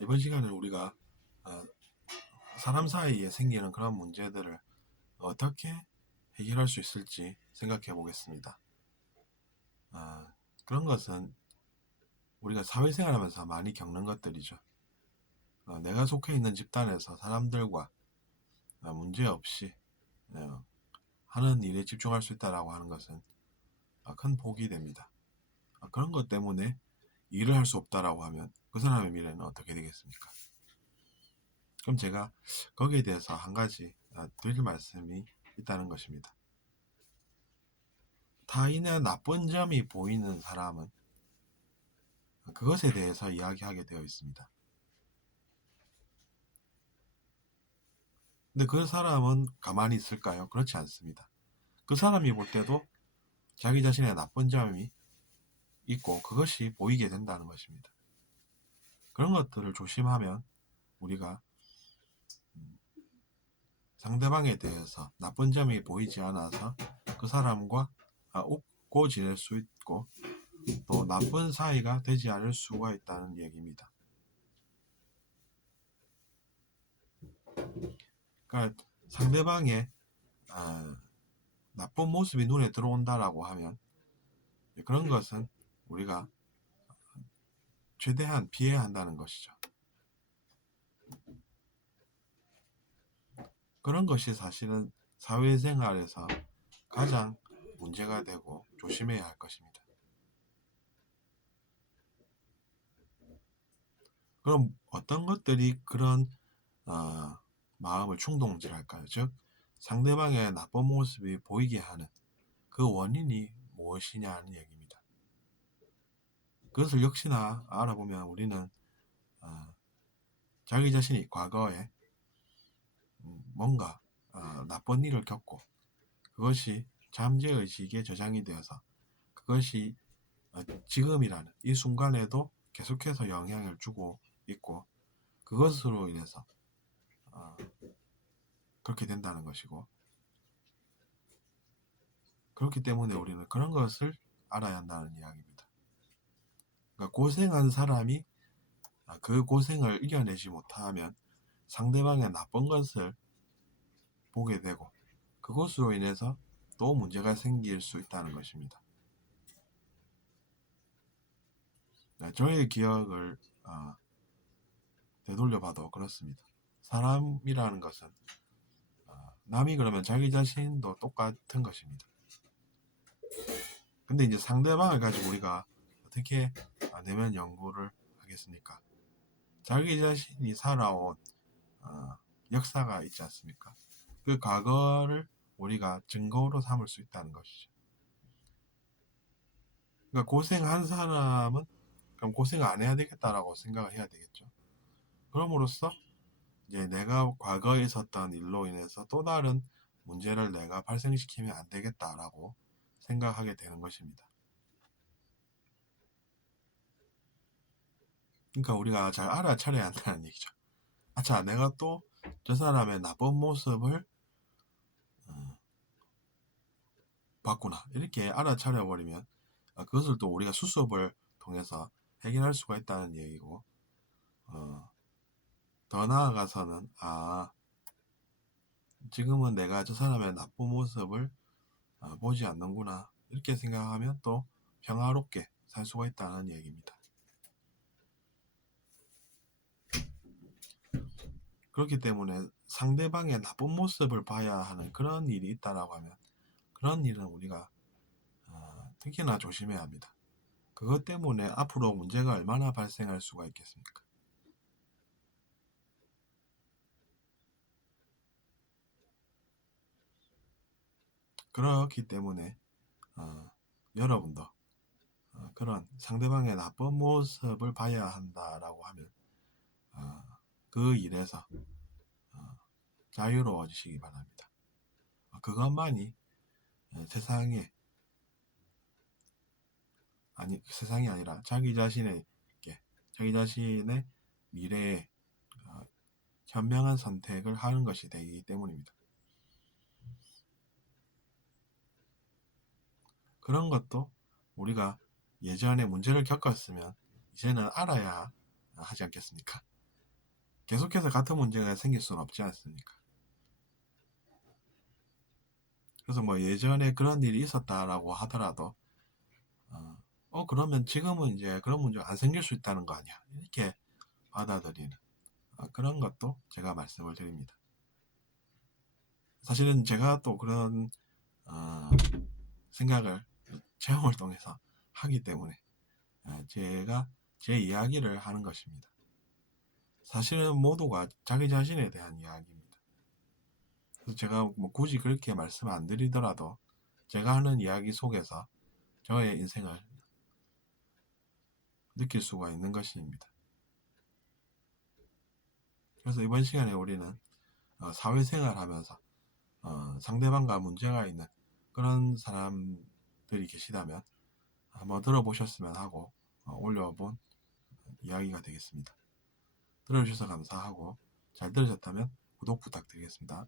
이번 시간에 우리가 어, 사람 사이에 생기는 그런 문제들을 어떻게 해결할 수 있을지 생각해 보겠습니다. 그런 것은 우리가 사회생활하면서 많이 겪는 것들이죠. 내가 속해 있는 집단에서 사람들과 문제없이 하는 일에 집중할 수 있다라고 하는 것은 큰 복이 됩니다. 그런 것 때문에 일을 할 수 없다라고 하면 그 사람의 미래는 어떻게 되겠습니까? 그럼 제가 거기에 대해서 한 가지 드릴 말씀이 있다는 것입니다. 타인의 나쁜 점이 보이는 사람은 그것에 대해서 이야기하게 되어 있습니다. 근데 그 사람은 가만히 있을까요? 그렇지 않습니다. 그 사람이 볼 때도 자기 자신의 나쁜 점이 있고 그것이 보이게 된다는 것입니다. 그런 것들을 조심하면 우리가 상대방에 대해서 나쁜 점이 보이지 않아서 그 사람과 웃고 지낼 수 있고 또 나쁜 사이가 되지 않을 수가 있다는 얘기입니다. 그러니까 상대방의 나쁜 모습이 눈에 들어온다라고 하면 그런 것은 우리가 최대한 피해야 한다는 것이죠. 그런 것이 사실은 사회생활에서 가장 문제가 되고 조심해야 할 것입니다. 그럼 어떤 것들이 그런 마음을 충동질할까요? 즉 상대방의 나쁜 모습이 보이게 하는 그 원인이 무엇이냐 하는 얘기입니다. 그것을 역시나 알아보면 우리는 자기 자신이 과거에 뭔가 나쁜 일을 겪고 그것이 잠재의식에 저장이 되어서 그것이 지금이라는 이 순간에도 계속해서 영향을 주고 있고 그것으로 인해서 그렇게 된다는 것이고, 그렇기 때문에 우리는 그런 것을 알아야 한다는 이야기입니다. 그러니까 고생한 사람이 그 고생을 이겨내지 못하면 상대방의 나쁜 것을 보게 되고 그것으로 인해서 또 문제가 생길 수 있다는 것입니다. 저의 기억을 되돌려봐도 그렇습니다. 사람이라는 것은 남이 그러면 자기 자신도 똑같은 것입니다. 근데 이제 상대방을 가지고 우리가 어떻게 내면 연구를 하겠습니까? 자기 자신이 살아온 역사가 있지 않습니까? 그 과거를 우리가 증거로 삼을 수 있다는 것이죠. 그러니까 고생한 사람은 그럼 고생 안 해야 되겠다라고 생각을 해야 되겠죠. 그럼으로써 이제 내가 과거에 있었던 일로 인해서 또 다른 문제를 내가 발생시키면 안 되겠다라고 생각하게 되는 것입니다. 그러니까 우리가 잘 알아차려야 한다는 얘기죠. 자, 내가 또 저 사람의 나쁜 모습을 봤구나 이렇게 알아차려 버리면 그것을 또 우리가 수습을 통해서 해결할 수가 있다는 얘기고, 더 나아가서는 지금은 내가 저 사람의 나쁜 모습을 보지 않는구나 이렇게 생각하면 또 평화롭게 살 수가 있다는 얘기입니다. 그렇기 때문에 상대방의 나쁜 모습을 봐야 하는 그런 일이 있다라고 하면 그런 일은 우리가 특히나 조심해야 합니다. 그것 때문에 앞으로 문제가 얼마나 발생할 수가 있겠습니까? 그렇기 때문에 여러분도 그런 상대방의 나쁜 모습을 봐야 한다라고 하면 그 일에서 자유로워지시기 바랍니다. 그것만이 세상이 아니라 자기 자신의 미래에 현명한 선택을 하는 것이 되기 때문입니다. 그런 것도 우리가 예전에 문제를 겪었으면 이제는 알아야 하지 않겠습니까? 계속해서 같은 문제가 생길 수는 없지 않습니까? 그래서 뭐 예전에 그런 일이 있었다라고 하더라도 그러면 지금은 이제 그런 문제가 안 생길 수 있다는 거 아니야, 이렇게 받아들이는 그런 것도 제가 말씀을 드립니다. 사실은 제가 또 그런 생각을 체험을 통해서 하기 때문에 제가 제 이야기를 하는 것입니다. 사실은 모두가 자기 자신에 대한 이야기입니다. 그래서 제가 뭐 굳이 그렇게 말씀 안 드리더라도 제가 하는 이야기 속에서 저의 인생을 느낄 수가 있는 것입니다. 그래서 이번 시간에 우리는 사회생활 하면서 상대방과 문제가 있는 그런 사람들이 계시다면 한번 들어보셨으면 하고 올려본 이야기가 되겠습니다. 들어주셔서 감사하고 잘 들으셨다면 구독 부탁드리겠습니다.